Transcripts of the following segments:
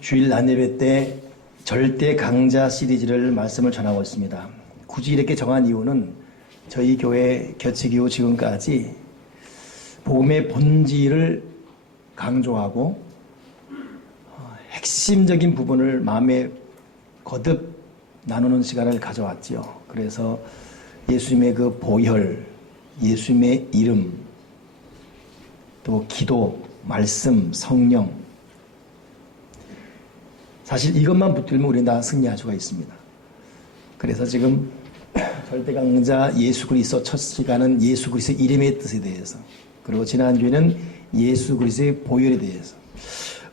주일 난예배 때 절대 강자 시리즈를 말씀을 전하고 있습니다. 굳이 이렇게 정한 이유는 저희 교회 개척 이후 지금까지 복음의 본질을 강조하고 핵심적인 부분을 마음에 거듭 나누는 시간을 가져왔지요. 그래서 예수님의 그 보혈, 예수님의 이름, 또 기도, 말씀, 성령, 사실 이것만 붙들면 우리는 다 승리할 수가 있습니다. 그래서 지금 절대강자 예수 그리스도 첫 시간은 예수 그리스도의 이름의 뜻에 대해서, 그리고 지난주에는 예수 그리스도의 보혈에 대해서,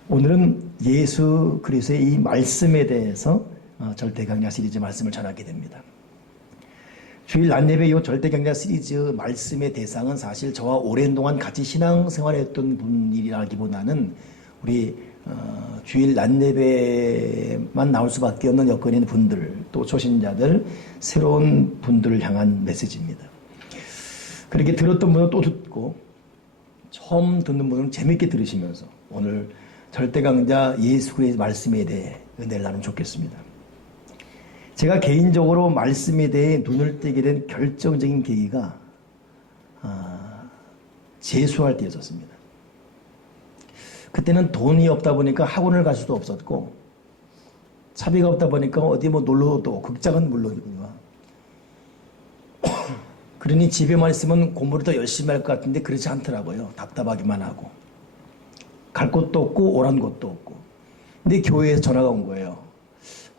오늘은 예수 그리스도의 이 말씀에 대해서 절대강자 시리즈 말씀을 전하게 됩니다. 주일 난예배 이 절대강자 시리즈 말씀의 대상은 사실 저와 오랜 동안 같이 신앙생활했던 분이라기보다는 우리 주일 난예배만 나올 수밖에 없는 여건이 있는 분들, 또 초신자들, 새로운 분들을 향한 메시지입니다. 그렇게 들었던 분은 또 듣고, 처음 듣는 분은 재밌게 들으시면서 오늘 절대강자 예수 그리스도의 말씀에 대해 은혜를 나누면 좋겠습니다. 제가 개인적으로 말씀에 대해 눈을 뜨게 된 결정적인 계기가 재수할 때였었습니다. 그때는 돈이 없다 보니까 학원을 갈 수도 없었고, 차비가 없다 보니까 어디 뭐 놀러도, 극장은 물론이고요. 그러니 집에만 있으면 공부를 더 열심히 할 것 같은데 그렇지 않더라고요. 답답하기만 하고. 갈 곳도 없고 오란 곳도 없고. 근데 교회에서 전화가 온 거예요.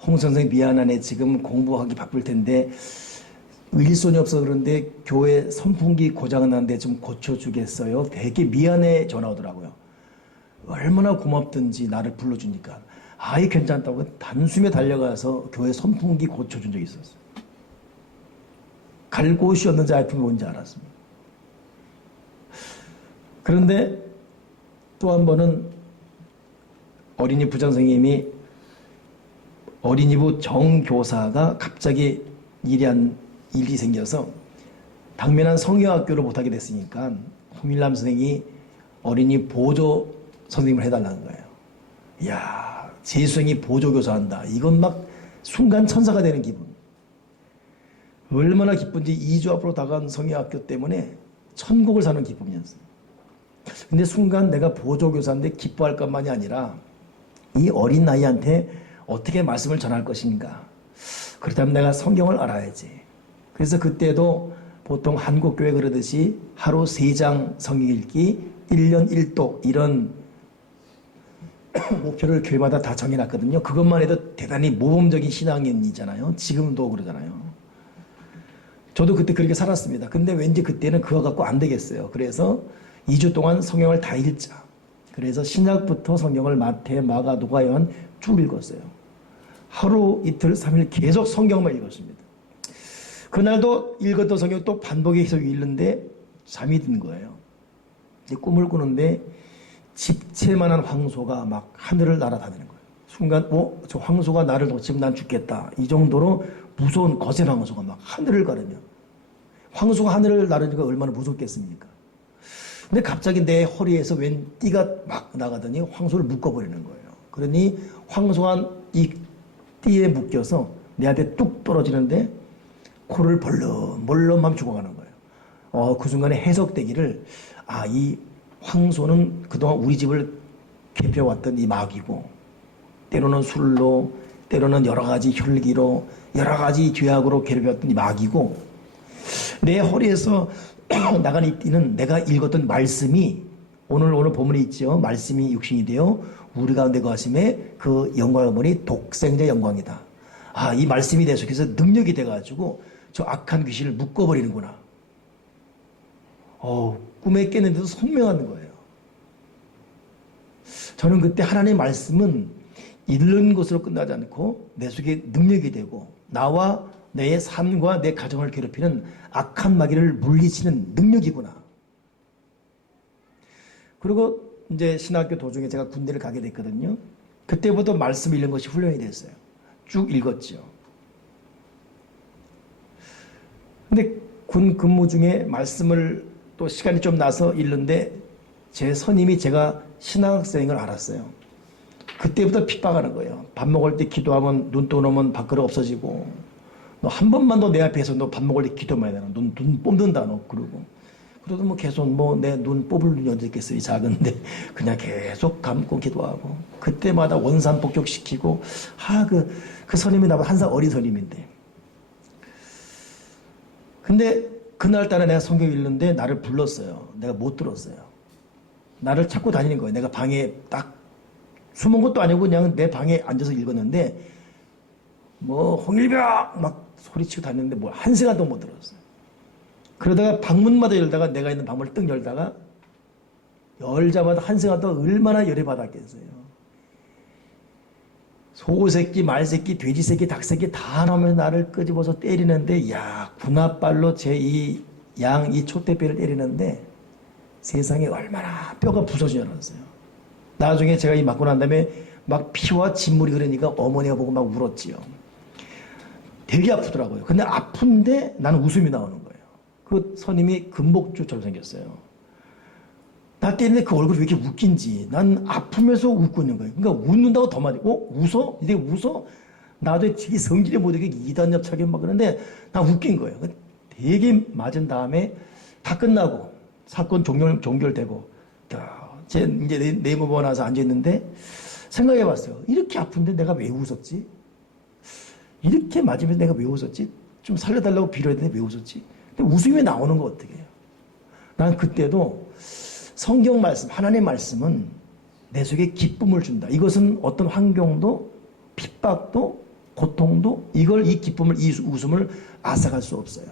홍 선생 미안하네. 지금 공부하기 바쁠 텐데 일손이 없어서 그런데 교회 선풍기 고장 났는데 좀 고쳐주겠어요? 되게 미안해 전화 오더라고요. 얼마나 고맙든지 나를 불러주니까 아예 괜찮다고 단숨에 달려가서 교회 선풍기 고쳐준 적이 있었어요. 갈 곳이 없는지 아픔이 뭔지 알았습니다. 그런데 또 한 번은 어린이 부장선생님이 어린이부 정교사가 갑자기 일이 생겨서 당면한 성경학교를 못하게 됐으니까 홍일남 선생이 어린이 보조 선생님을 해달라는 거예요. 이야, 재수생이 보조교사한다. 이건 막 순간 천사가 되는 기분. 얼마나 기쁜지 2주 앞으로 다가간 성경학교 때문에 천국을 사는 기쁨이었어요. 근데 순간 내가 보조교사인데 기뻐할 것만이 아니라 이 어린 나이한테 어떻게 말씀을 전할 것인가. 그렇다면 내가 성경을 알아야지. 그래서 그때도 보통 한국교회 그러듯이 하루 3장 성경 읽기, 1년 1독 이런 목표를 교회마다 다 정해놨거든요. 그것만 해도 대단히 모범적인 신앙인이잖아요. 지금도 그러잖아요. 저도 그때 그렇게 살았습니다. 근데 왠지 그때는 그거 갖고 안 되겠어요. 그래서 2주 동안 성경을 다 읽자. 그래서 신약부터 성경을 마태, 마가, 누가, 요한 쭉 읽었어요. 하루, 이틀, 3일 계속 성경만 읽었습니다. 그날도 읽었던 성경 또 반복해서 읽는데 잠이 든 거예요. 꿈을 꾸는데 집채만한 황소가 막 하늘을 날아다니는 거예요. 순간 저 황소가 나를 놓치면 난 죽겠다. 이 정도로 무서운 거센 황소가 막 하늘을 가르며, 황소가 하늘을 나르니까 얼마나 무섭겠습니까? 근데 갑자기 내 허리에서 웬 띠가 막 나가더니 황소를 묶어버리는 거예요. 그러니 황소가 이 띠에 묶여서 내 앞에 뚝 떨어지는데 코를 벌렁벌렁하면 죽어가는 거예요. 그 순간에 해석되기를, 이 황소는 그동안 우리 집을 괴롭혀왔던 이 마귀고, 때로는 술로, 때로는 여러 가지 혈기로, 여러 가지 죄악으로 괴롭혔던 이 마귀고, 내 허리에서 나간 이 띠는 내가 읽었던 말씀이 오늘 본문에 있죠. 말씀이 육신이 되어 우리 가운데 거하심에 그 영광을 보니 독생자 영광이다. 이 말씀이 계속해서 능력이 돼가지고 저 악한 귀신을 묶어버리는구나. 꿈에 깼는데도 선명한 거예요. 저는 그때 하나님의 말씀은 읽는 것으로 끝나지 않고 내 속에 능력이 되고 나와 내 삶과 내 가정을 괴롭히는 악한 마귀를 물리치는 능력이구나. 그리고 이제 신학교 도중에 제가 군대를 가게 됐거든요. 그때부터 말씀 읽는 것이 훈련이 됐어요. 쭉 읽었죠. 근데 군 근무 중에 말씀을 또 시간이 좀 나서 읽는데 제 선임이 제가 신학생을 알았어요. 그때부터 핍박하는 거예요. 밥 먹을 때 기도하면 눈 떠오르면 밥그릇 없어지고, 너 한 번만 더 내 앞에서 너 밥 먹을 때 기도만 해야 되나? 눈 뽑는다, 너. 그러고. 그래도 뭐 계속 뭐 내 눈 뽑을 눈이 언제 있겠어요, 이 작은데. 그냥 계속 감고 기도하고. 그때마다 원산복격시키고, 그 선임이 나보다 한 살 어린 선임인데. 근데 그날따라 내가 성경 읽는데 나를 불렀어요. 내가 못 들었어요. 나를 찾고 다니는 거예요. 내가 방에 딱 숨은 것도 아니고 그냥 내 방에 앉아서 읽었는데 뭐 홍일병 막 소리치고 다녔는데 뭐 한 시간도 못 들었어요. 그러다가 방문마다 열다가 내가 있는 방문을 뜩 열다가 열자마자 한 시간 동안 얼마나 열이 받았겠어요. 소새끼, 말새끼, 돼지새끼, 닭새끼 다 나오면 나를 끄집어서 때리는데 야 군합발로 제 이 촛대뼈를 때리는데 세상에 얼마나 뼈가 부서지지 않았어요. 나중에 제가 이 맞고 난 다음에 막 피와 진물이 흐르니까 어머니가 보고 막 울었지요. 되게 아프더라고요. 근데 아픈데 나는 웃음이 나오는 거예요. 그 선임이 금복주처럼 생겼어요. 나 때리는데 그 얼굴이 왜 이렇게 웃긴지. 난 아프면서 웃고 있는 거예요. 그러니까 웃는다고 더 많이, 웃어? 이게 웃어? 나도 되게 성질이 못하게 이단협차게 막 그러는데 나 웃긴 거예요. 되게 맞은 다음에 다 끝나고 사건 종결되고 제 이제 네이버 나와서 앉아있는데 생각해 봤어요. 이렇게 아픈데 내가 왜 웃었지? 이렇게 맞으면서 내가 왜 웃었지? 좀 살려달라고 빌어야 되는데 왜 웃었지? 근데 웃음이 나오는 거 어떻게 해요? 난 그때도 성경 말씀, 하나님의 말씀은 내 속에 기쁨을 준다. 이것은 어떤 환경도, 핍박도, 고통도 이 기쁨을, 이 웃음을 앗아갈 수 없어요.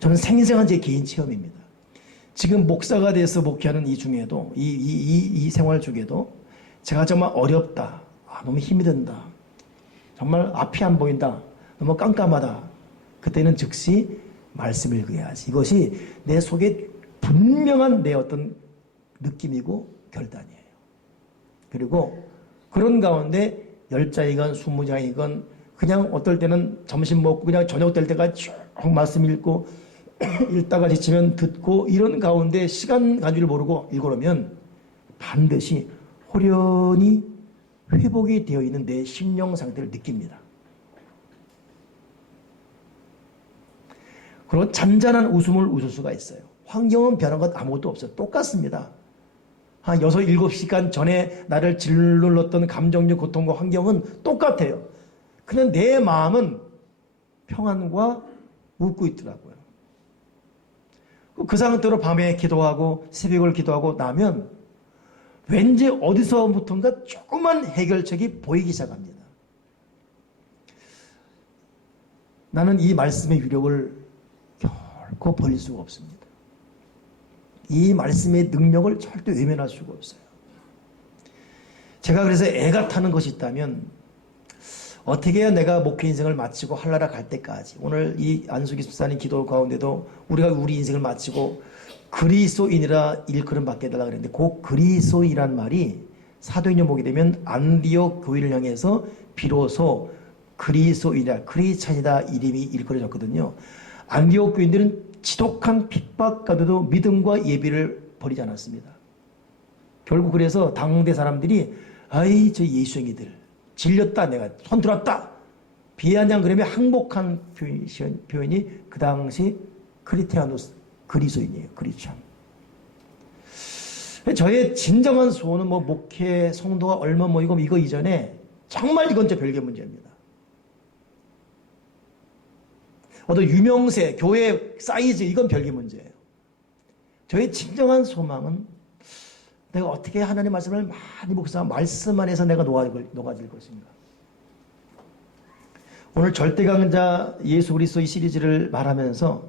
저는 생생한 제 개인 체험입니다. 지금 목사가 돼서 목회하는 이 중에도, 이 생활 중에도 제가 정말 어렵다. 너무 힘이 든다. 정말 앞이 안 보인다. 너무 깜깜하다. 그때는 즉시 말씀을 읽어야지. 이것이 내 속에 분명한 내 어떤 느낌이고 결단이에요. 그리고 그런 가운데 10장이건 20장이건 그냥 어떨 때는 점심 먹고 그냥 저녁 될 때까지 쭉 말씀 읽고 읽다가 지치면 듣고 이런 가운데 시간 가지를 모르고 읽어놓으면 반드시 호련히 회복이 되어 있는 내 심령 상태를 느낍니다. 그리고 잔잔한 웃음을 웃을 수가 있어요. 환경은 변한 것 아무것도 없어요. 똑같습니다. 한 6, 7시간 전에 나를 짓눌렀던 감정력, 고통과 환경은 똑같아요. 그냥 내 마음은 평안과 웃고 있더라고요. 그 상태로 밤에 기도하고 새벽을 기도하고 나면 왠지 어디서부턴가 조그만 해결책이 보이기 시작합니다. 나는 이 말씀의 위력을 결코 버릴 수가 없습니다. 이 말씀의 능력을 절대 외면할 수가 없어요. 제가 그래서 애가 타는 것이 있다면 어떻게 해야 내가 목회 인생을 마치고 한나라 갈 때까지 오늘 이 안수기 집사님 기도 가운데도 우리가 우리 인생을 마치고 그리스도인이라 일컬음 받게 해달라 그랬는데 그 그리스도인이란 말이 사도행전 보게 되면 안디옥 교회를 향해서 비로소 그리스도인이라 크리스찬이다 이름이 일컬어졌거든요. 안디옥 교인들은 지독한 핍박 가운데도 믿음과 예비를 버리지 않았습니다. 결국 그래서 당대 사람들이 아이 저 예수쟁이들 질렸다 내가 손 들었다 비아냥 그러면 항복한 표현이 그 당시 크리스티아누스 그리스도인이에요. 크리스찬. 저의 진정한 소원은 뭐 목회 성도가 얼마 모이고 이거 이전에 정말 이건 저 별개 문제입니다. 어떤 유명세, 교회 사이즈 이건 별개 문제예요. 저의 진정한 소망은 내가 어떻게 하나님의 말씀을 많이 묵상하고 말씀 안에서 내가 녹아질 것인가. 오늘 절대강자 예수 그리스도 이 시리즈를 말하면서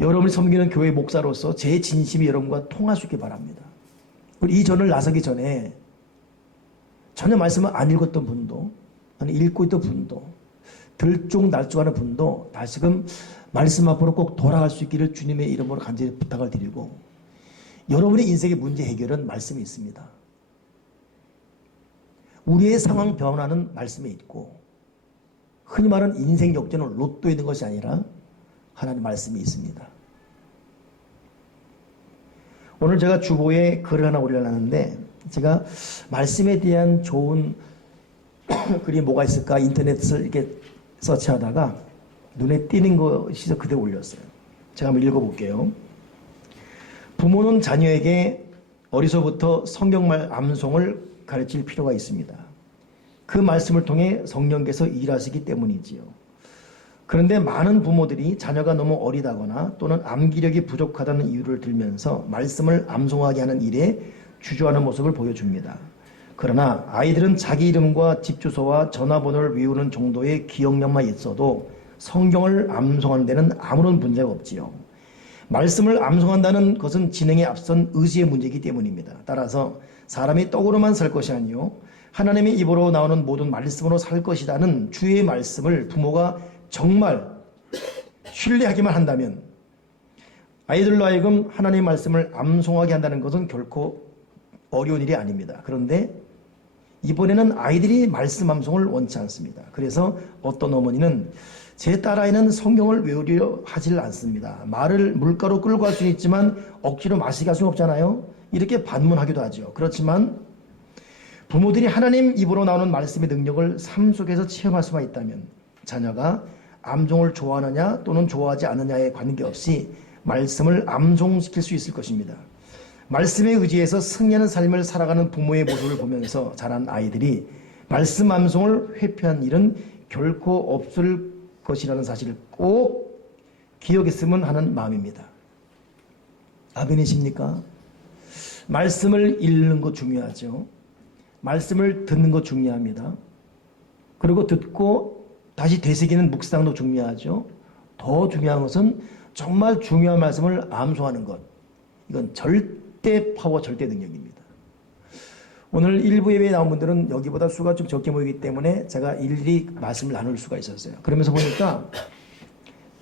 여러분이 섬기는 교회 목사로서 제 진심이 여러분과 통할 수 있길 바랍니다. 그리고 이 전을 나서기 전에 전혀 말씀을 안 읽었던 분도 아니 읽고 있던 분도 들쭉날쭉하는 분도 다시금 말씀 앞으로 꼭 돌아갈 수 있기를 주님의 이름으로 간절히 부탁을 드리고 여러분의 인생의 문제 해결은 말씀에 있습니다. 우리의 상황 변화는 말씀에 있고 흔히 말하는 인생 역전은 로또에 있는 것이 아니라 하나님 말씀이 있습니다. 오늘 제가 주보에 글을 하나 올려놨는데 제가 말씀에 대한 좋은 글이 뭐가 있을까 인터넷을 이렇게 서치하다가 눈에 띄는 것이 그대로 올렸어요. 제가 한번 읽어볼게요. 부모는 자녀에게 어려서부터 성경말 암송을 가르칠 필요가 있습니다. 그 말씀을 통해 성령께서 일하시기 때문이지요. 그런데 많은 부모들이 자녀가 너무 어리다거나 또는 암기력이 부족하다는 이유를 들면서 말씀을 암송하게 하는 일에 주저하는 모습을 보여줍니다. 그러나 아이들은 자기 이름과 집 주소와 전화번호를 외우는 정도의 기억력만 있어도 성경을 암송하는 데는 아무런 문제가 없지요. 말씀을 암송한다는 것은 진행에 앞선 의지의 문제이기 때문입니다. 따라서 사람이 떡으로만 살 것이 아니요 하나님의 입으로 나오는 모든 말씀으로 살 것이라는 주의 말씀을 부모가 정말 신뢰하기만 한다면 아이들로 하여금 하나님의 말씀을 암송하게 한다는 것은 결코 어려운 일이 아닙니다. 그런데 이번에는 아이들이 말씀 암송을 원치 않습니다. 그래서 어떤 어머니는 제 딸아이는 성경을 외우려 하질 않습니다. 말을 물가로 끌고 갈 수는 있지만 억지로 마시게 할 수는 없잖아요. 이렇게 반문하기도 하죠. 그렇지만 부모들이 하나님 입으로 나오는 말씀의 능력을 삶 속에서 체험할 수만 있다면 자녀가 암송을 좋아하느냐 또는 좋아하지 않느냐에 관계없이 말씀을 암송시킬 수 있을 것입니다. 말씀에 의지해서 승리하는 삶을 살아가는 부모의 모습을 보면서 자란 아이들이 말씀 암송을 회피한 일은 결코 없을 것이라는 사실을 꼭 기억했으면 하는 마음입니다. 아멘이십니까? 말씀을 읽는 것 중요하죠. 말씀을 듣는 것 중요합니다. 그리고 듣고 다시 되새기는 묵상도 중요하죠. 더 중요한 것은 정말 중요한 말씀을 암송하는 것. 이건 절대 파워, 절대 능력입니다. 오늘 일부 예배에 나온 분들은 여기보다 수가 좀 적게 모이기 때문에 제가 일일이 말씀을 나눌 수가 있었어요. 그러면서 보니까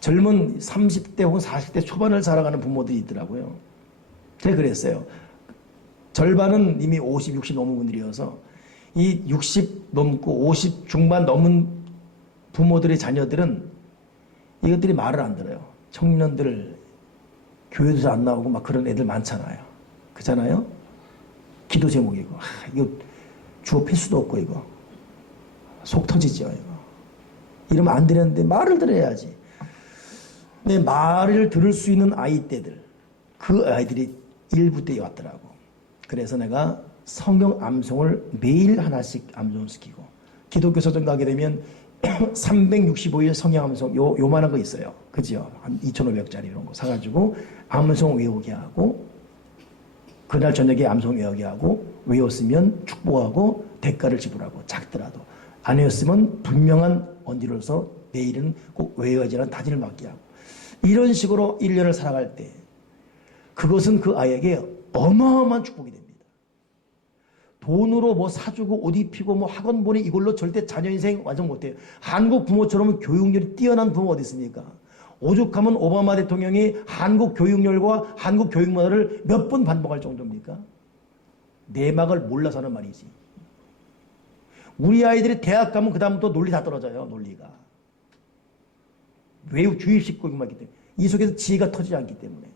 젊은 30대 혹은 40대 초반을 살아가는 부모들이 있더라고요. 제가 그랬어요. 절반은 이미 50, 60 넘은 분들이어서 이 60 넘고 50 중반 넘은 부모들의 자녀들은 이것들이 말을 안 들어요. 청년들 교회도 안 나오고 막 그런 애들 많잖아요. 그렇잖아요? 기도 제목이고 이거 주어 필수도 없고 이거 속 터지죠. 이거 이러면 안 되는데 말을 들어야지. 근데 말을 들을 수 있는 아이 때들 그 아이들이 일부 때에 왔더라고. 그래서 내가 성경 암송을 매일 하나씩 암송시키고 기독교 서점 가게 되면 365일 성경 암송 요만한 거 있어요. 그죠? 한 2,500짜리 이런 거 사가지고 암송 외우게 하고 그날 저녁에 암송 외우게 하고 외웠으면 축복하고 대가를 지불하고 작더라도 안 외웠으면 분명한 언지로서 내일은 꼭 외워야지라는 다짐을 맡게 하고 이런 식으로 1년을 살아갈 때 그것은 그 아이에게 어마어마한 축복이 됩니다. 돈으로 뭐 사주고 옷 입히고 뭐 학원 보내 이걸로 절대 자녀 인생 완성 못해요. 한국 부모처럼 교육열이 뛰어난 부모 어디 있습니까? 오죽하면 오바마 대통령이 한국 교육열과 한국 교육 문화를 몇 번 반복할 정도입니까? 내막을 몰라서 하는 말이지. 우리 아이들이 대학 가면 그 다음부터 논리 다 떨어져요. 논리가. 외우 주입식 교육만 있기 때문에. 이 속에서 지혜가 터지지 않기 때문에.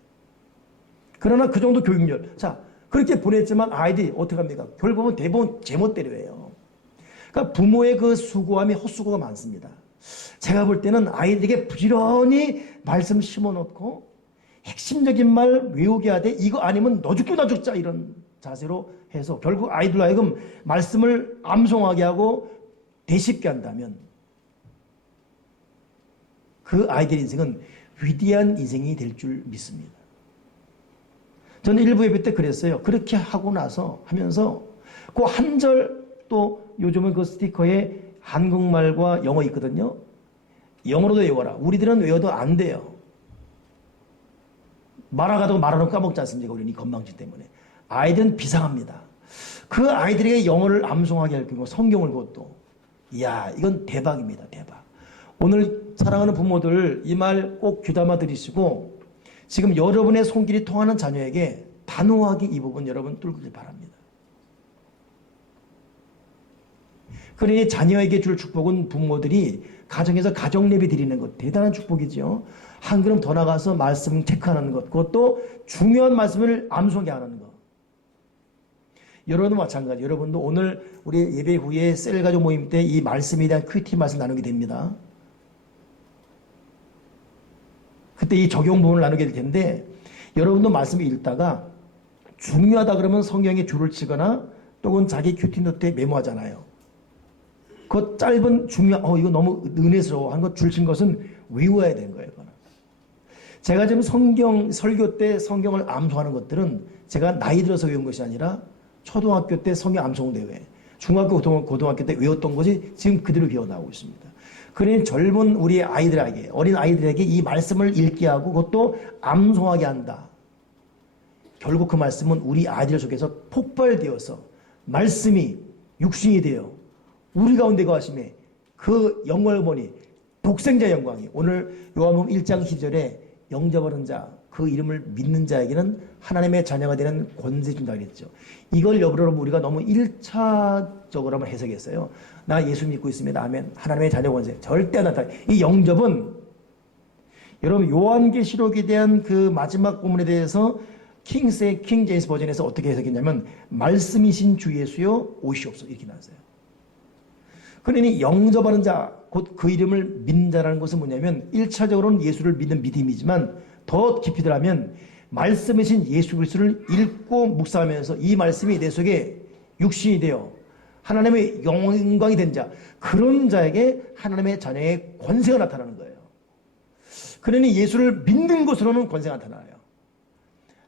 그러나 그 정도 교육열. 자, 그렇게 보냈지만 아이들이 어떻게 합니까? 결국은 대부분 제멋대로 해요. 그러니까 부모의 그 수고함이 헛수고가 많습니다. 제가 볼 때는 아이들에게 부지런히 말씀 심어놓고 핵심적인 말 외우게 하되 이거 아니면 너 죽고 나 죽자 이런 자세로 해서 결국 아이들로 하여금 말씀을 암송하게 하고 되씹게 한다면 그 아이들 인생은 위대한 인생이 될 줄 믿습니다. 저는 일부 예배 때 그랬어요. 그렇게 하고 나서 하면서 그 한 절 또 요즘은 그 스티커에 한국말과 영어 있거든요. 영어로도 외워라. 우리들은 외워도 안 돼요. 말아가도 말하는 까먹지 않습니까? 우리는 이 건방지 때문에. 아이들은 비상합니다. 그 아이들에게 영어를 암송하게 할 경우 성경을 그것도. 이야, 이건 대박입니다. 대박. 오늘 사랑하는 부모들 이 말 꼭 귀담아 들이시고 지금 여러분의 손길이 통하는 자녀에게 단호하게 이 부분 여러분 뚫길 바랍니다. 그러니 자녀에게 줄 축복은 부모들이 가정에서 가정 예배 드리는 것 대단한 축복이죠. 한 걸음 더 나가서 말씀 체크하는 것, 그것도 중요한 말씀을 암송하게 하는 것. 여러분도 마찬가지. 여러분도 오늘 우리 예배 후에 셀 가족 모임 때 이 말씀에 대한 큐티 말씀 나누게 됩니다. 그때 이 적용 부분을 나누게 될 텐데 여러분도 말씀을 읽다가 중요하다 그러면 성경에 줄을 치거나 또는 자기 큐티 노트에 메모하잖아요. 그 짧은 이거 너무 은혜스러워 한 것 줄 친 것은 외워야 되는 거예요. 그거는. 제가 지금 설교 때 성경을 암송하는 것들은 제가 나이 들어서 외운 것이 아니라 초등학교 때 성경 암송 대회, 중학교, 고등학교 때 외웠던 것이 지금 그대로 기어나오고 있습니다. 그러니 젊은 우리 아이들에게, 어린 아이들에게 이 말씀을 읽게 하고 그것도 암송하게 한다. 결국 그 말씀은 우리 아이들 속에서 폭발되어서 말씀이 육신이 되어 우리 가운데 거하심에 그 영광을 보니 독생자 영광이 오늘 요한복음 1장 10절에 영접하는 자, 그 이름을 믿는 자에게는 하나님의 자녀가 되는 권세 준다고 했죠. 이걸 여러분 우리가 너무 1차적으로만 해석했어요. 나 예수 믿고 있습니다. 아멘. 하나님의 자녀 권세. 절대 안 나타나. 이 영접은 여러분 요한계시록에 대한 그 마지막 부분에 대해서 킹 제임스 버전에서 어떻게 해석했냐면 말씀이신 주 예수여 오시옵소서 이렇게 나왔어요. 그러니 영접하는 자, 곧 그 이름을 믿는 자라는 것은 뭐냐면 1차적으로는 예수를 믿는 믿음이지만 더 깊이 들어가면 말씀이신 예수 그리스도를 읽고 묵상하면서 이 말씀이 내 속에 육신이 되어 하나님의 영광이 된 자, 그런 자에게 하나님의 자녀의 권세가 나타나는 거예요. 그러니 예수를 믿는 것으로는 권세가 나타나요.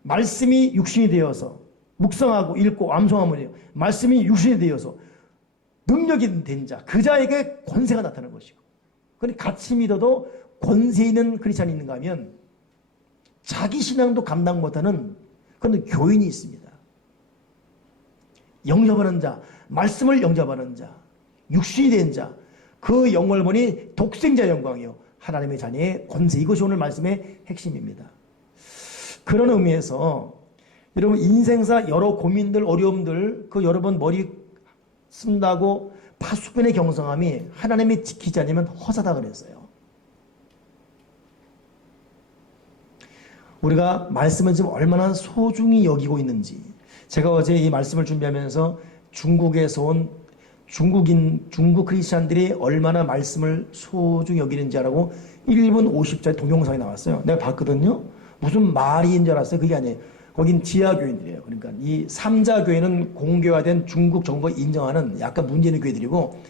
말씀이 육신이 되어서 묵상하고 읽고 암송하면 말씀이 육신이 되어서 능력이 된 자, 그 자에게 권세가 나타나는 것이고, 그러니 같이 믿어도 권세 있는 크리스찬이 있는가 하면 자기 신앙도 감당 못하는 그런 교인이 있습니다. 영접하는 자, 말씀을 영접하는 자, 육신이 된 자, 그 영광을 보니 독생자 영광이요 하나님의 자녀의 권세, 이것이 오늘 말씀의 핵심입니다. 그런 의미에서 여러분 인생사 여러 고민들, 어려움들, 그 여러분 머리 쓴다고 파수꾼의 경성함이 하나님이 지키지 않으면 허사다 그랬어요. 우리가 말씀을 지금 얼마나 소중히 여기고 있는지, 제가 어제 이 말씀을 준비하면서 중국에서 온 중국 크리스찬들이 얼마나 말씀을 소중히 여기는지 알고 1분 50짜리 동영상이 나왔어요. 내가 봤거든요. 무슨 말인 줄 알았어요. 그게 아니에요. 거긴 지하교인들이에요. 그러니까 이 3자 교회는 공교화된 중국 정부가 인정하는 약간 문제 있는 교회들이고,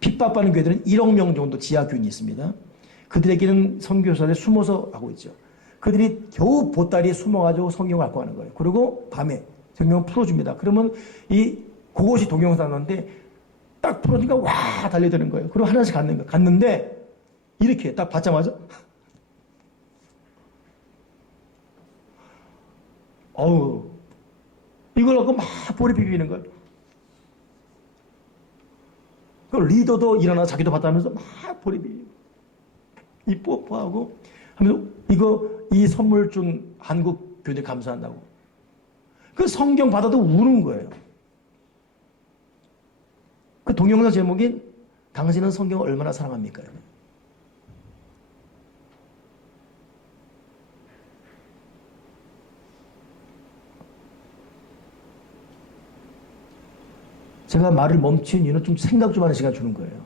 핍박받는 교회들은 1억 명 정도 지하교인이 있습니다. 그들에게는 선교사들이 숨어서 하고 있죠. 그들이 겨우 보따리에 숨어가지고 성경을 갖고 가는 거예요. 그리고 밤에 성경을 풀어줍니다. 그러면 그것이 동영상 나오는데 딱 풀어주니까 와 달려드는 거예요. 그리고 하나씩 갔는데 이렇게 딱 받자마자 이걸 갖고 막 볼에 비비는 거예요. 그 리더도 일어나 자기도 받다면서 막 볼에 비비고 이 뽀뽀하고 하면서 이 선물 준 한국 교회 감사한다고. 그 성경 받아도 우는 거예요. 그 동영상 제목이 당신은 성경을 얼마나 사랑합니까? 제가 말을 멈춘 이유는 좀 생각 좀 하는 시간 주는 거예요.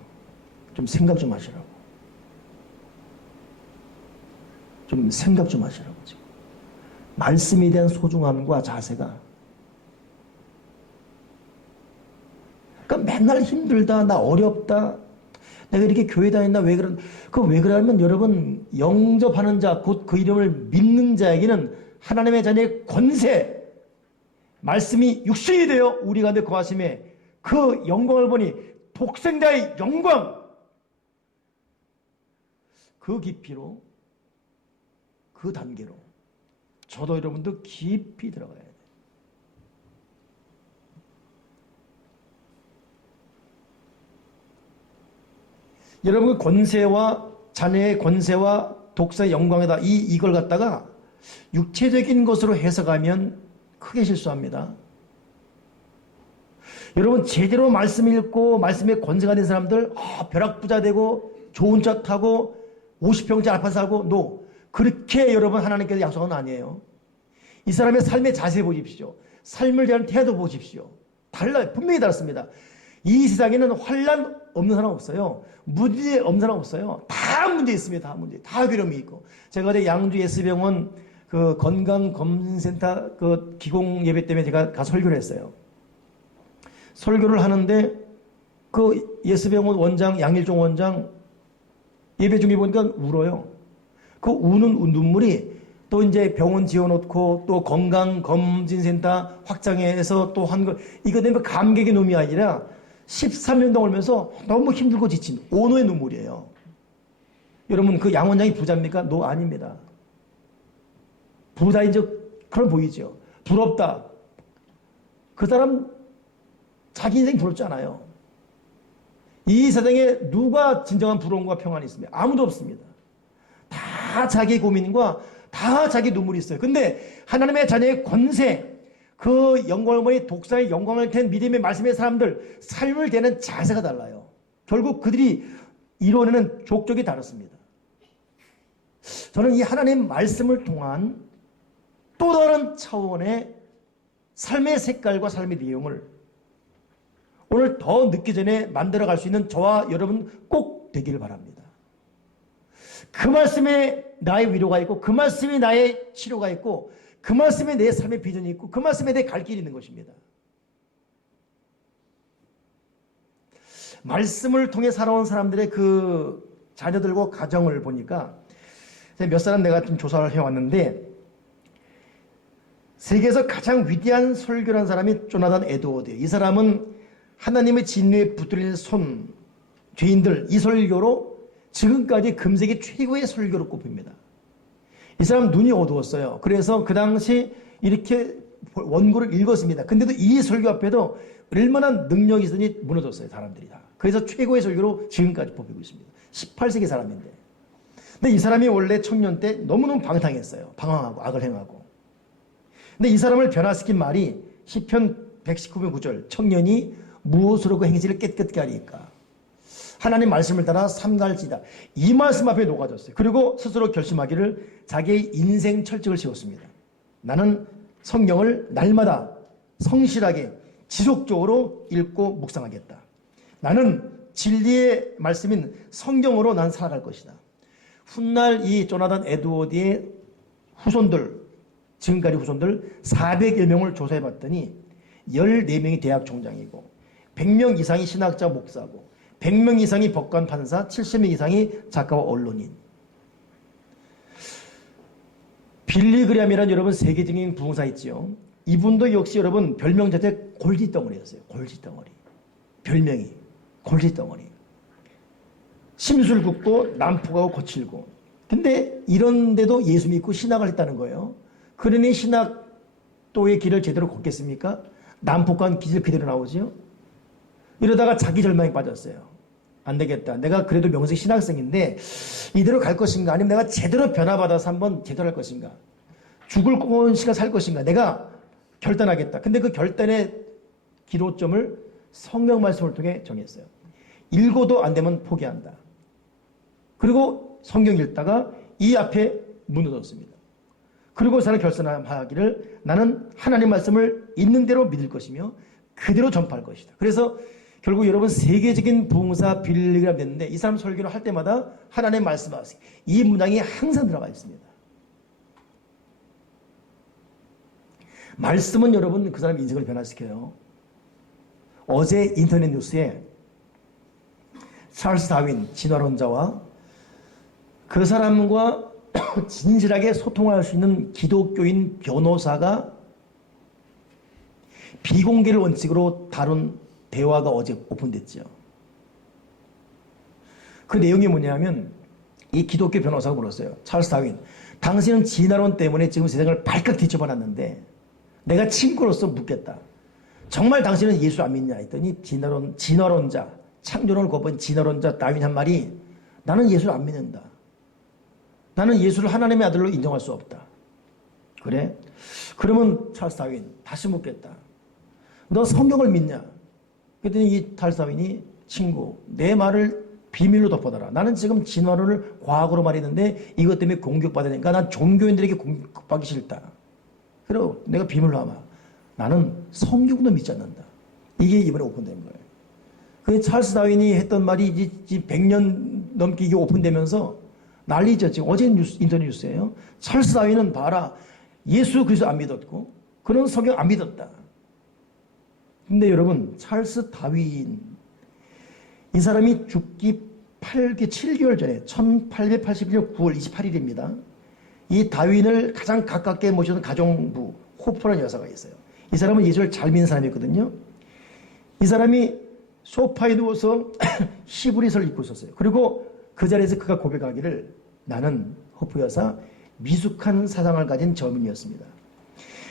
좀 생각 좀 하시라고. 좀 생각 좀 하시라고. 지금. 말씀에 대한 소중함과 자세가. 그러니까 맨날 힘들다, 나 어렵다, 내가 이렇게 교회 다닌다, 왜 그러냐면 여러분, 영접하는 자, 곧 그 이름을 믿는 자에게는 하나님의 자녀의 권세, 말씀이 육신이 되어 우리 가운데 거하심에 그 영광을 보니 독생자의 영광, 그 깊이로, 그 단계로 저도 여러분도 깊이 들어가야 돼요. 여러분 권세와 자녀의 권세와 독사의 영광에다 이걸 갖다가 육체적인 것으로 해석하면 크게 실수합니다. 여러분 제대로 말씀 읽고 말씀에 권세가 된 사람들 벼락부자 되고 좋은 차 타고 50평짜리 아파트 살고 그렇게 여러분 하나님께서 약속은 아니에요. 이 사람의 삶의 자세 보십시오. 삶을 대한 태도 보십시오. 달라요. 분명히 다릅니다. 이 세상에는 환난 없는 사람 없어요. 문제 없는 사람 없어요. 다 문제 있습니다. 다 문제. 다 괴로움이 있고. 제가 어제 양주 예수병원 그 건강검진센터 그 기공 예배 때문에 제가 가서 설교를 했어요. 설교를 하는데 그 예수병원 원장, 양일종 원장 예배 중에 보니까 울어요. 그 우는 눈물이 또 이제 병원 지어놓고 또 건강검진센터 확장해서 또 한 거, 이거 되면 감격의 눈이 아니라 13년 동안 울면서 너무 힘들고 지친 오노의 눈물이에요. 여러분 그 양 원장이 부자입니까? 아닙니다. 부자인 그런 보이죠. 부럽다. 그 사람 자기 인생 부럽지 않아요. 이 세상에 누가 진정한 부러움과 평안이 있습니까? 아무도 없습니다. 다 자기 고민과 다 자기 눈물이 있어요. 근데 하나님의 자녀의 권세, 그 영광을 보니 독사의 영광을 댄 믿음의 말씀의 사람들 삶을 대는 자세가 달라요. 결국 그들이 이루어내는 족적이 다릅니다. 저는 이 하나님 말씀을 통한 또 다른 차원의 삶의 색깔과 삶의 내용을 오늘 더 늦기 전에 만들어갈 수 있는 저와 여러분 꼭 되기를 바랍니다. 그 말씀에 나의 위로가 있고 그 말씀에 나의 치료가 있고 그 말씀에 내 삶의 비전이 있고 그 말씀에 내 갈 길이 있는 것입니다. 말씀을 통해 살아온 사람들의 그 자녀들과 가정을 보니까 몇 사람 내가 좀 조사를 해왔는데 세계에서 가장 위대한 설교라는 사람이 조나단 에드워드예요. 이 사람은 하나님의 진리에 붙들린 손, 죄인들 이 설교로 지금까지 금세기 최고의 설교로 꼽힙니다. 이 사람 눈이 어두웠어요. 그래서 그 당시 이렇게 원고를 읽었습니다. 근데도 이 설교 앞에도 얼마나 능력이 있으니 무너졌어요. 사람들이 다. 그래서 최고의 설교로 지금까지 뽑히고 있습니다. 18세기 사람인데. 근데 이 사람이 원래 청년 때 너무너무 방탕했어요. 방황하고 악을 행하고. 근데 이 사람을 변화시킨 말이 시편 119편 9절 청년이 무엇으로 그 행실을 깨끗게 하리까. 하나님 말씀을 따라 삼갈지다. 이 말씀 앞에 녹아졌어요. 그리고 스스로 결심하기를 자기의 인생 철칙을 세웠습니다. 나는 성경을 날마다 성실하게 지속적으로 읽고 묵상하겠다. 나는 진리의 말씀인 성경으로 난 살아갈 것이다. 훗날 이 조나단 에드워드의 후손들, 지금까지 후손들 401명을 조사해봤더니 14명이 대학 총장이고 100명 이상이 신학자 목사고 100명 이상이 법관 판사, 70명 이상이 작가와 언론인. 빌리 그램이라는 여러분 세계적인 부흥사 있지요. 이분도 역시 여러분 별명 자체 골지덩어리였어요. 골지덩어리. 별명이 골지덩어리. 심술 굽고 난폭하고 거칠고. 근데 이런데도 예수 믿고 신학을 했다는 거예요. 그러니 신학도의 길을 제대로 걷겠습니까? 난폭한 기질 그대로 나오죠. 이러다가 자기 절망에 빠졌어요. 안 되겠다. 내가 그래도 명색 신학생인데 이대로 갈 것인가 아니면 내가 제대로 변화받아서 한번 제대로 할 것인가. 죽을 시간 살 것인가. 내가 결단하겠다. 근데 그 결단의 기로점을 성경 말씀을 통해 정했어요. 읽어도 안 되면 포기한다. 그리고 성경 읽다가 이 앞에 무너졌습니다. 그리고 저는 결단하기를 나는 하나님 말씀을 있는 대로 믿을 것이며 그대로 전파할 것이다. 그래서 결국 여러분 세계적인 부흥사 빌리 그램 됐는데 이 사람 설교를 할 때마다 하나님의 말씀하세요. 이 문장이 항상 들어가 있습니다. 말씀은 여러분 그 사람 인생을 변화시켜요. 어제 인터넷 뉴스에 찰스 다윈 진화론자와 그 사람과 진실하게 소통할 수 있는 기독교인 변호사가 비공개를 원칙으로 다룬 대화가 어제 오픈됐죠. 그 내용이 뭐냐면 이 기독교 변호사가 물었어요. 찰스 다윈, 당신은 진화론 때문에 지금 세상을 발칵 뒤집어놨는데 내가 친구로서 묻겠다. 정말 당신은 예수 안 믿냐 했더니 진화론자, 창조론을 거부한 진화론자 다윈 한 말이 나는 예수를 안 믿는다. 나는 예수를 하나님의 아들로 인정할 수 없다. 그래? 그러면 찰스 다윈 다시 묻겠다. 너 성경을 믿냐? 그랬더니 이 탈사윈이 친구, 내 말을 비밀로 덮어둬라. 나는 지금 진화론을 과학으로 말했는데 이것 때문에 공격받으니까 난 종교인들에게 공격받기 싫다. 그리고 내가 비밀로 하마. 나는 성경도 믿지 않는다. 이게 이번에 오픈된 거예요. 그 찰스 다윈이 했던 말이 이제 100년 넘게 이게 오픈되면서 난리죠. 지금 어제 인터넷 뉴스예요. 찰스 다윈은 봐라. 예수 그리스도 안 믿었고 그는 성경 안 믿었다. 근데 여러분 찰스 다윈 이 사람이 죽기 7개월 전에 1881년 9월 28일입니다. 이 다윈을 가장 가깝게 모시던 가정부 호프라는 여사가 있어요. 이 사람은 예수를 잘 믿는 사람이었거든요. 이 사람이 소파에 누워서 히브리서를 읽고 있었어요. 그리고 그 자리에서 그가 고백하기를 나는 호프 여사 미숙한 사상을 가진 저민이었습니다.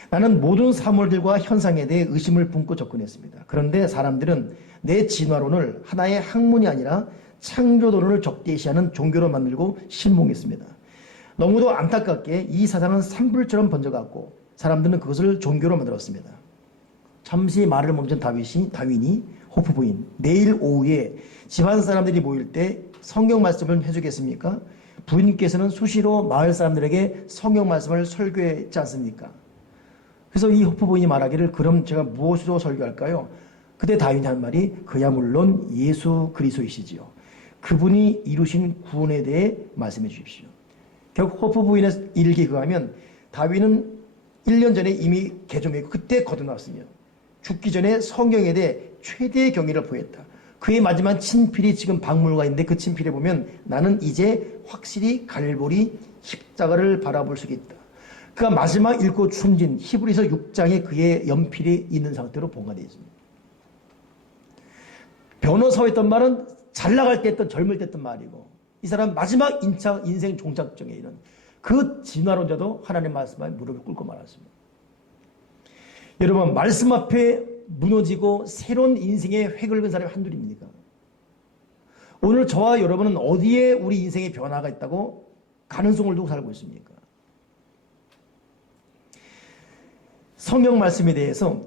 나는 모든 사물들과 현상에 대해 의심을 품고 접근했습니다. 그런데 사람들은 내 진화론을 하나의 학문이 아니라 창조론을 적대시하는 종교로 만들고 신봉했습니다. 너무도 안타깝게 이 사상은 산불처럼 번져갔고 사람들은 그것을 종교로 만들었습니다. 잠시 말을 멈춘 다윈이 호프 부인 내일 오후에 집안 사람들이 모일 때 성경 말씀을 해주겠습니까? 부인께서는 수시로 마을 사람들에게 성경 말씀을 설교했지 않습니까? 그래서 이 호프 부인이 말하기를 그럼 제가 무엇으로 설교할까요? 그때 다윈이 한 말이 그야 물론 예수 그리스도이시지요. 그분이 이루신 구원에 대해 말씀해 주십시오. 결국 호프 부인의 일기 그하면 다윈은 1년 전에 이미 개종했고 그때 거듭났으며 죽기 전에 성경에 대해 최대의 경의를 보였다. 그의 마지막 친필이 지금 박물관에 있는데 그 친필에 보면 나는 이제 확실히 갈보리 십자가를 바라볼 수 있다. 그가 마지막 읽고 숨진 히브리서 6장에 그의 연필이 있는 상태로 보관되어 있습니다. 변호사였던 말은 잘 나갈 때 했던 젊을 때 했던 말이고 이 사람 마지막 인생 종착점에 이른 그 진화론자도 하나님의 말씀에 무릎을 꿇고 말았습니다. 여러분 말씀 앞에 무너지고 새로운 인생의 획을 그은 사람이 한둘입니까? 오늘 저와 여러분은 어디에 우리 인생의 변화가 있다고 가능성을 두고 살고 있습니까? 성경 말씀에 대해서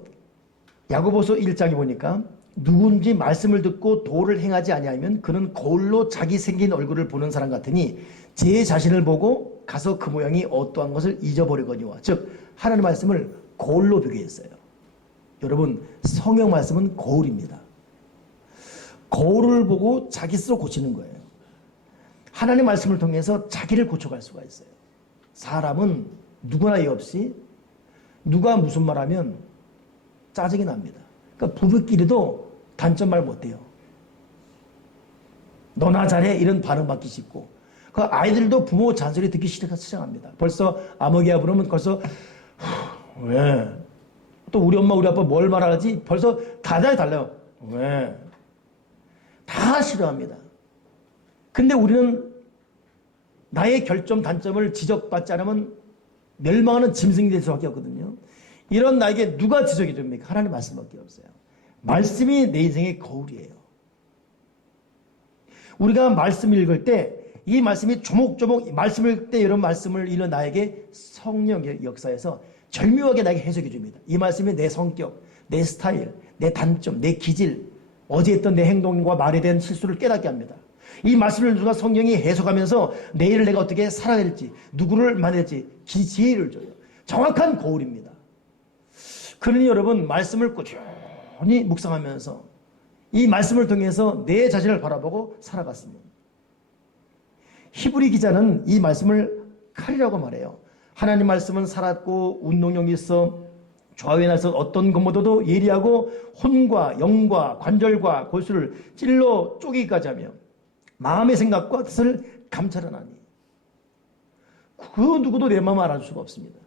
야고보서 1장에 보니까 누군지 말씀을 듣고 도를 행하지 아니하면 그는 거울로 자기 생긴 얼굴을 보는 사람 같으니 제 자신을 보고 가서 그 모양이 어떠한 것을 잊어버리거니와 즉 하나님의 말씀을 거울로 비교했어요. 여러분 성경 말씀은 거울입니다. 거울을 보고 자기 스스로 고치는 거예요. 하나님의 말씀을 통해서 자기를 고쳐갈 수가 있어요. 사람은 누구나 예 없이 누가 무슨 말하면 짜증이 납니다. 그러니까 부부끼리도 단점 말 못해요. 너나 잘해 이런 반응받기 쉽고 그 아이들도 부모 잔소리 듣기 시작합니다. 벌써 아무개야 부르면 벌써 왜? 또 우리 엄마 우리 아빠 뭘 말하지? 벌써 다 달라요. 왜? 다 싫어합니다. 근데 우리는 나의 결점 단점을 지적받지 않으면 멸망하는 짐승이 될 수밖에 없거든요. 이런 나에게 누가 지적해 줍니까? 하나님 말씀밖에 없어요. 말씀이 내 인생의 거울이에요. 우리가 말씀 읽을 때 이 말씀이 조목조목 말씀을 읽을 때 이런 말씀을 읽는 나에게 성령의 역사에서 절묘하게 나에게 해석해 줍니다. 이 말씀이 내 성격, 내 스타일, 내 단점, 내 기질, 어제 했던 내 행동과 말에 대한 실수를 깨닫게 합니다. 이 말씀을 누가 성령이 해석하면서 내일을 내가 어떻게 살아야 될지, 누구를 만날지 지혜를 줘요. 정확한 거울입니다. 그러니 여러분 말씀을 꾸준히 묵상하면서 이 말씀을 통해서 내 자신을 바라보고 살아갔습니다. 히브리 기자는 이 말씀을 칼이라고 말해요. 하나님 말씀은 살았고 운동력이 있어 좌우의 날선 어떤 것보다도 예리하고 혼과 영과 관절과 골수를 찔러 쪼개기까지 하며 마음의 생각과 뜻을 감찰하나니 그 누구도 내 마음을 알아줄 수가 없습니다.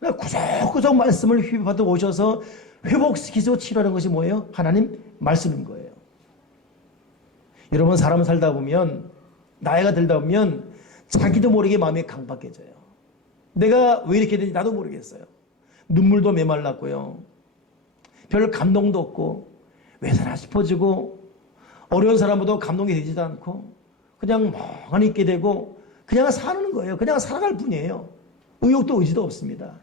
구석구석 말씀을 휘받아 오셔서 회복시키고 치료하는 것이 뭐예요? 하나님 말씀인 거예요. 여러분 사람 살다 보면 나이가 들다 보면 자기도 모르게 마음이 강박해져요. 내가 왜 이렇게 되는지 나도 모르겠어요. 눈물도 메말랐고요. 별 감동도 없고 왜 사나 싶어지고 어려운 사람보다 감동이 되지도 않고 그냥 멍하니 있게 되고 그냥 사는 거예요. 그냥 살아갈 뿐이에요. 의욕도 의지도 없습니다.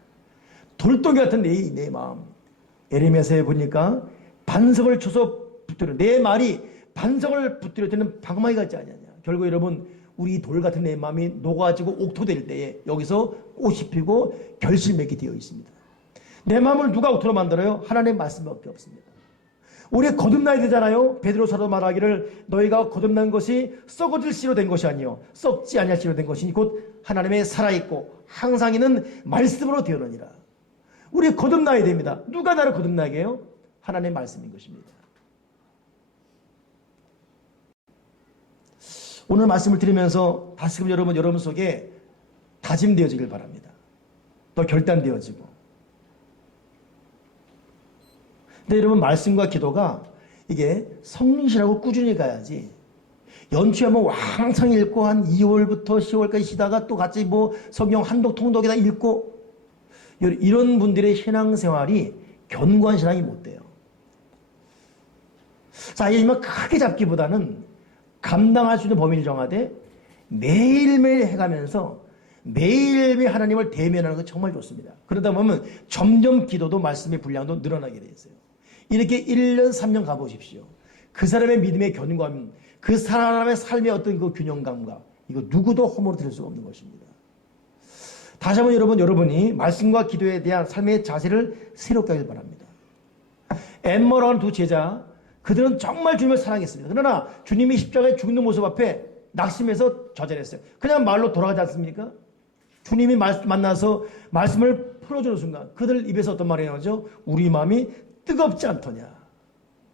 돌덩이 같은 내 마음. 에레미야서에 보니까 반석을 쳐서 붙들어 내 말이 반석을 붙들어 드는 방망이 같지 않느냐. 결국 여러분 우리 돌 같은 내 마음이 녹아지고 옥토될 때에 여기서 꽃이 피고 결실 맺게 되어 있습니다. 내 마음을 누가 옥토로 만들어요? 하나님의 말씀밖에 없습니다. 우리 거듭나야 되잖아요. 베드로 사도 말하기를 너희가 거듭난 것이 썩어질 씨로 된 것이 아니요 썩지 아니할 씨로 된 것이니 곧 하나님의 살아있고 항상 있는 말씀으로 되어느니라. 우리 거듭나야 됩니다. 누가 나를 거듭나게 해요? 하나님의 말씀인 것입니다. 오늘 말씀을 들으면서 다시금 여러분 속에 다짐되어지길 바랍니다. 또 결단되어지고. 근데 여러분 말씀과 기도가 이게 성실하고 꾸준히 가야지 연초에 뭐 왕창 읽고 한 2월부터 10월까지 쉬다가 또 같이 뭐 성경 한독 통독에다 읽고 이런 분들의 신앙생활이 견고한 신앙이 못 돼요. 자, 이만 크게 잡기보다는 감당할 수 있는 범위를 정하되 매일매일 해가면서 매일매일 하나님을 대면하는 거 정말 좋습니다. 그러다 보면 점점 기도도 말씀의 분량도 늘어나게 돼 있어요. 이렇게 1년, 3년 가보십시오. 그 사람의 믿음의 견고함, 그 사람의 삶의 어떤 그 균형감과 이거 누구도 허물어 드릴 수가 없는 것입니다. 다시 한번 여러분이 말씀과 기도에 대한 삶의 자세를 새롭게 하길 바랍니다. 엠머라는 두 제자, 그들은 정말 주님을 사랑했습니다. 그러나 주님이 십자가에 죽는 모습 앞에 낙심해서 좌절했어요. 그냥 말로 돌아가지 않습니까? 주님이 만나서 말씀을 풀어주는 순간 그들 입에서 어떤 말이 나오죠? 우리 마음이 뜨겁지 않더냐.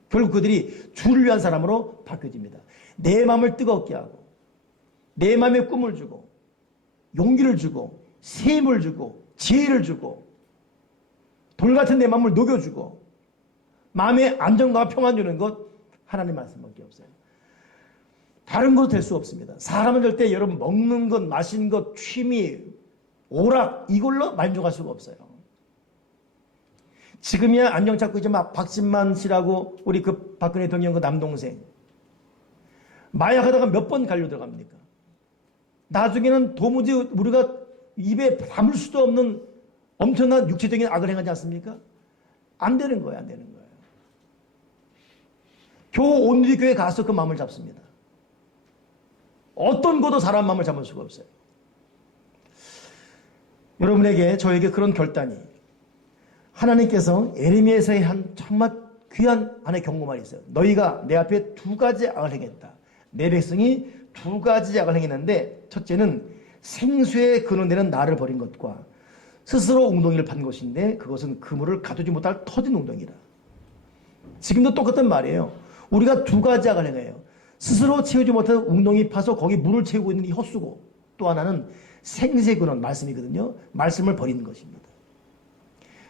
결국 그들이 주를 위한 사람으로 바뀌어집니다. 내 마음을 뜨겁게 하고 내 마음에 꿈을 주고 용기를 주고 셈을 주고 지혜를 주고 돌같은 내 마음을 녹여주고 마음의 안정감과 평안 주는 것 하나님 말씀밖에 없어요. 다른 것도 될 수 없습니다. 사람은 절대 여러분 먹는 것, 마시는 것, 취미, 오락 이걸로 만족할 수가 없어요. 지금이야 안녕 찾고 이제 막 박진만 씨라고 우리 그 박근혜 대통령 그 남동생 마약하다가 몇 번 갈려 들어갑니까? 나중에는 도무지 우리가 입에 담을 수도 없는 엄청난 육체적인 악을 행하지 않습니까? 안 되는 거예요. 안 되는 거예요. 겨우 온누리 교회 가서 그 마음을 잡습니다. 어떤 것도 사람 마음을 잡을 수가 없어요. 여러분에게 저에게 그런 결단이 하나님께서 예레미야서에 한 정말 귀한 하나의 경고말이 있어요. 너희가 내 앞에 두 가지 악을 행했다. 내 백성이 두 가지 악을 행했는데 첫째는 생수의 근원되는 나를 버린 것과 스스로 웅덩이를 판 것인데 그것은 그물을 가두지 못할 터진 웅덩이라. 지금도 똑같은 말이에요. 우리가 두 가지 악을 행해요. 스스로 채우지 못한 웅덩이 파서 거기 물을 채우고 있는 이 헛수고 또 하나는 생수의 근원 말씀이거든요. 말씀을 버리는 것입니다.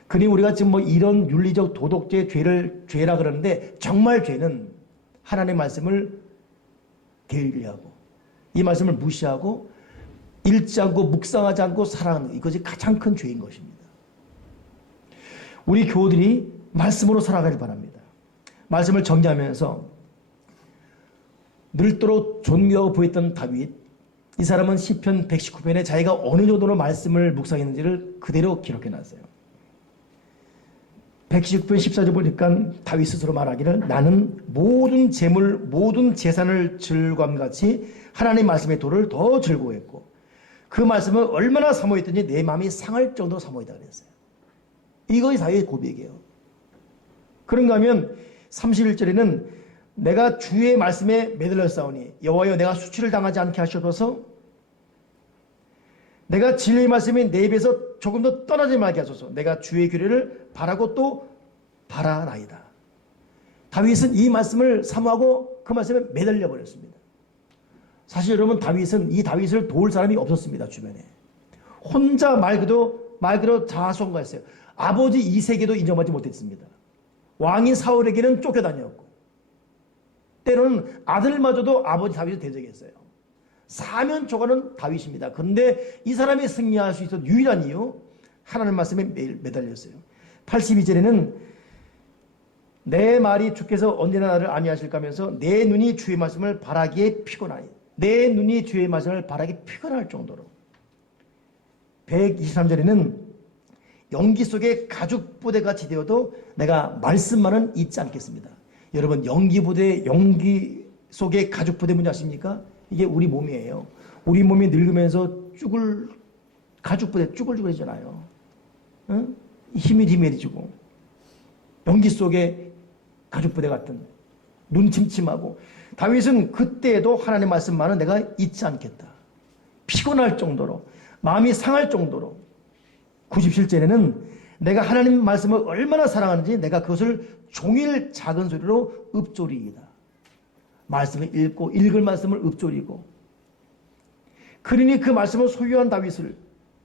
그러니 우리가 지금 뭐 이런 윤리적 도덕적 죄라 그러는데 정말 죄는 하나님의 말씀을 게을리하고 이 말씀을 무시하고 읽지 않고 묵상하지 않고 살아가는 이것이 가장 큰 죄인 것입니다. 우리 교우들이 말씀으로 살아가길 바랍니다. 말씀을 정리하면서 늘도록 존귀하고 보였던 다윗, 이 사람은 시편 119편에 자기가 어느 정도로 말씀을 묵상했는지를 그대로 기록해놨어요. 119편 14절 보니까 다윗 스스로 말하기를 나는 모든 재물 모든 재산을 즐거움같이 하나님의 말씀의 도를 더 즐거워했고 그 말씀을 얼마나 사모했든지 내 마음이 상할 정도로 사모했다 그랬어요. 이것이 다윗의 고백이에요. 그런가 하면 31절에는 내가 주의 말씀에 매달렸사오니 여호와여 내가 수치를 당하지 않게 하시옵소서. 내가 진리의 말씀이 내 입에서 조금 더 떠나지 말게 하소서. 내가 주의 규례를 바라고 또 바라나이다. 다윗은 이 말씀을 사모하고 그 말씀에 매달려 버렸습니다. 사실 여러분 이 다윗을 도울 사람이 없었습니다. 주변에. 혼자 말 그대로 자아성가했어요. 아버지 이색에도 인정받지 못했습니다. 왕인 사울에게는 쫓겨다녔고 때로는 아들마저도 아버지 다윗을 대적했어요. 사면 초과는 다윗입니다. 그런데 이 사람이 승리할 수 있었던 유일한 이유 하나님 말씀에 매달렸어요. 82절에는 내 말이 주께서 언제나 나를 안위하실까 하면서 내 눈이 주의 말씀을 바라기에 피곤하니 내 눈이 주의 말씀을 바라기 피곤할 정도로 123절에는 연기 속에 가죽 부대같이 되어도 내가 말씀만은 잊지 않겠습니다. 여러분 연기 속의 가죽 부대 뭔지 아십니까? 이게 우리 몸이에요. 우리 몸이 늙으면서 가죽 부대 쭈글쭈글해지잖아요. 응? 힘이 디메리지고 연기 속의 가죽 부대 같은 눈 침침하고 다윗은 그때에도 하나님의 말씀만은 내가 잊지 않겠다. 피곤할 정도로 마음이 상할 정도로 97절에는 내가 하나님 말씀을 얼마나 사랑하는지 내가 그것을 종일 작은 소리로 읊조리이다. 말씀을 읽고 읽을 말씀을 읊조리고 그러니 그 말씀을 소유한 다윗을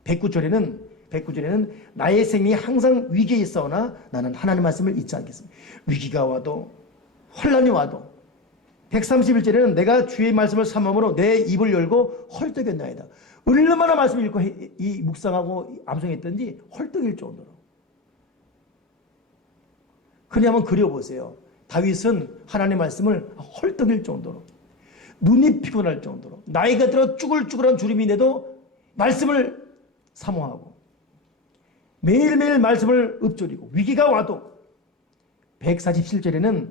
109절에는 나의 생명이 항상 위기에 있사오나 나는 하나님 말씀을 잊지 않겠습니다. 위기가 와도 혼란이 와도 131절에는 내가 주의 말씀을 삼음으로 내 입을 열고 헐떡였나이다. 얼마나 말씀을 읽고 묵상하고 암송했던지 헐떡일 정도로. 그냥 한번 그려보세요. 다윗은 하나님의 말씀을 헐떡일 정도로 눈이 피곤할 정도로 나이가 들어 쭈글쭈글한 주름인데도 말씀을 사모하고 매일매일 말씀을 읊조리고 위기가 와도 147절에는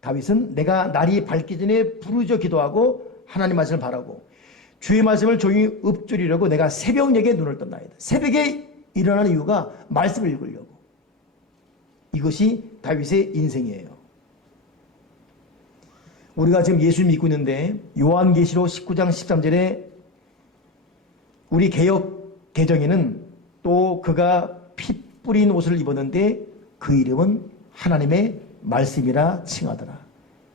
다윗은 내가 날이 밝기 전에 부르짖어 기도하고 하나님 말씀을 바라고 주의 말씀을 조용히 읊조리려고 내가 새벽녘에 눈을 떴나이다. 새벽에 일어나는 이유가 말씀을 읽으려고. 이것이 다윗의 인생이에요. 우리가 지금 예수 믿고 있는데 요한계시록 19장 13절에 우리 개역 개정에는 또 그가 피 뿌린 옷을 입었는데 그 이름은 하나님의 말씀이라 칭하더라.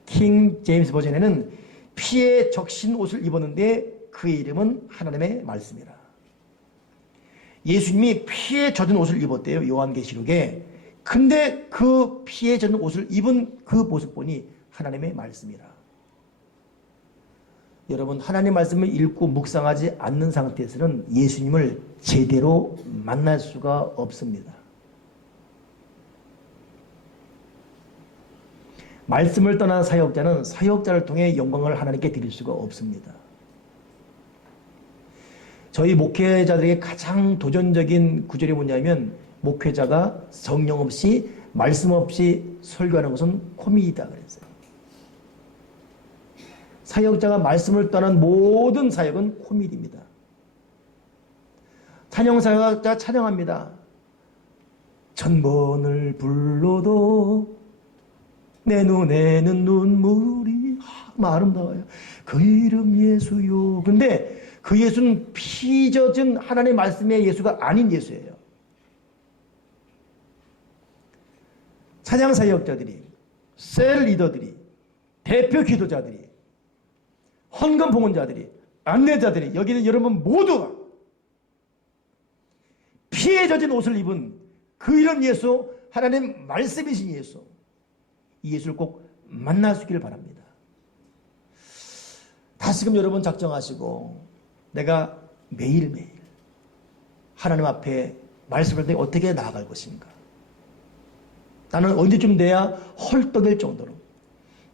킹 제임스 버전에는 피에 적신 옷을 입었는데 그 이름은 하나님의 말씀이라. 예수님이 피에 젖은 옷을 입었대요. 요한계시록에. 근데 그 피에 젖은 옷을 입은 그 모습 보니 하나님의 말씀이라. 여러분 하나님의 말씀을 읽고 묵상하지 않는 상태에서는 예수님을 제대로 만날 수가 없습니다. 말씀을 떠난 사역자는 사역자를 통해 영광을 하나님께 드릴 수가 없습니다. 저희 목회자들에게 가장 도전적인 구절이 뭐냐면 목회자가 성령 없이 말씀 없이 설교하는 것은 코미디다 그랬어요. 사역자가 말씀을 떠난 모든 사역은 코미디입니다. 찬양 사역자 찬양합니다. 천번을 불러도 내 눈에는 눈물이 아름다워요. 그 이름 예수요. 근데 그 예수는 피 젖은 하나님의 말씀의 예수가 아닌 예수예요. 찬양 사역자들이, 셀 리더들이, 대표 기도자들이, 헌금 봉헌자들이, 안내자들이, 여기는 여러분 모두가 피에 젖은 옷을 입은 그 이름 예수, 하나님 말씀이신 예수, 이 예수를 꼭 만날 수 있기를 바랍니다. 다시금 여러분 작정하시고 내가 매일매일 하나님 앞에 말씀을 때 어떻게 나아갈 것인가. 나는 언제쯤 돼야 헐떡일 정도로,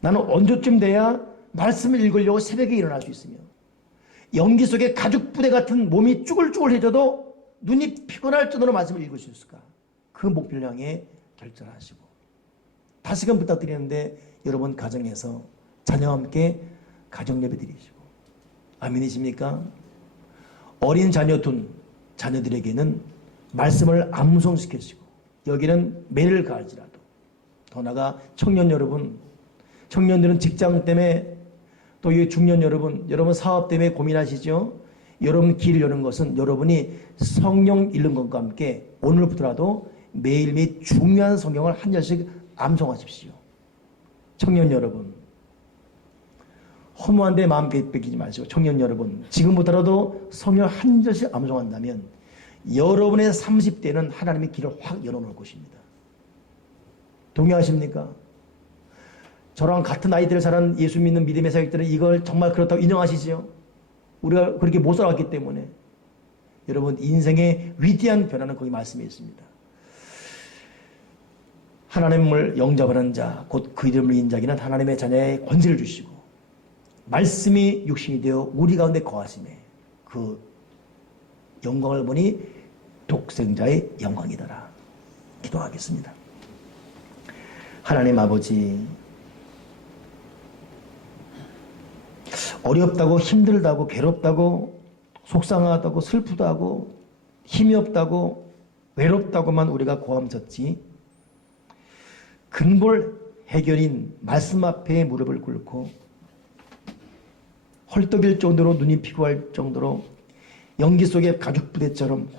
나는 언제쯤 돼야 말씀을 읽으려고 새벽에 일어날 수 있으며 연기 속에 가죽 부대 같은 몸이 쭈글쭈글해져도 눈이 피곤할 정도로 말씀을 읽을 수 있을까. 그 목표를 향해 결정하시고 다시금 부탁드리는데 여러분 가정에서 자녀와 함께 가정 예배 드리시고 아멘이십니까? 어린 자녀 둔 자녀들에게는 말씀을 암송시키시고 여기는 매를 가할지라도 더 나아가 청년 여러분, 청년들은 직장 때문에 또 이 중년 여러분 사업 때문에 고민하시죠? 여러분 길 여는 것은 여러분이 성령 읽는 것과 함께 오늘부터라도 매일매일 중요한 성경을 한 절씩 암송하십시오. 청년 여러분, 허무한데 마음 뺏기지 마시고 청년 여러분, 지금부터라도 성경 한 절씩 암송한다면 여러분의 30대는 하나님의 길을 확 열어놓을 것입니다. 동의하십니까? 저랑 같은 나이대를 사는 예수 믿는 믿음의 사역들은 이걸 정말 그렇다고 인정하시지요? 우리가 그렇게 못 살아왔기 때문에. 여러분 인생의 위대한 변화는 거기 말씀에 있습니다. 하나님을 영접하는 자, 곧 그 이름을 인자기는 하나님의 자녀의 권세를 주시고 말씀이 육신이 되어 우리 가운데 거하심에 그 영광을 보니 독생자의 영광이더라. 기도하겠습니다. 하나님 아버지, 어렵다고 힘들다고 괴롭다고 속상하다고 슬프다고 힘이 없다고 외롭다고만 우리가 고함쳤지 근본 해결인 말씀 앞에 무릎을 꿇고 헐떡일 정도로 눈이 피고할 정도로 연기 속의 가죽부대처럼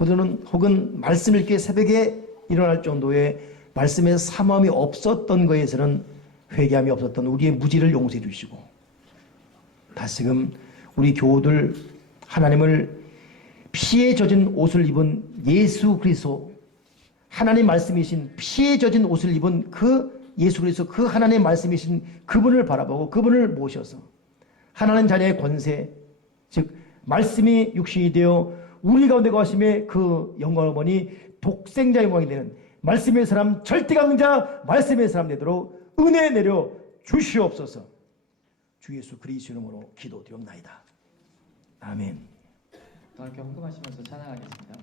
혹은 말씀 읽기 새벽에 일어날 정도의 말씀의 사모함이 없었던 것에서는 회개함이 없었던 우리의 무지를 용서해 주시고 다시금 우리 교우들 하나님을 피에 젖은 옷을 입은 예수 그리스도 하나님 말씀이신 피에 젖은 옷을 입은 그 예수 그리스도 그 하나님의 말씀이신 그분을 바라보고 그분을 모셔서 하나님 자녀의 권세 즉 말씀이 육신이 되어 우리 가운데 거하심에 그 영광을 보니 독생자 영광이 되는 말씀의 사람 절대강자 말씀의 사람 되도록 은혜 내려 주시옵소서. 주 예수 그리스도 이름으로 기도드리옵나이다. 아멘. 더 함께 헌금하시면서 찬양하겠습니다.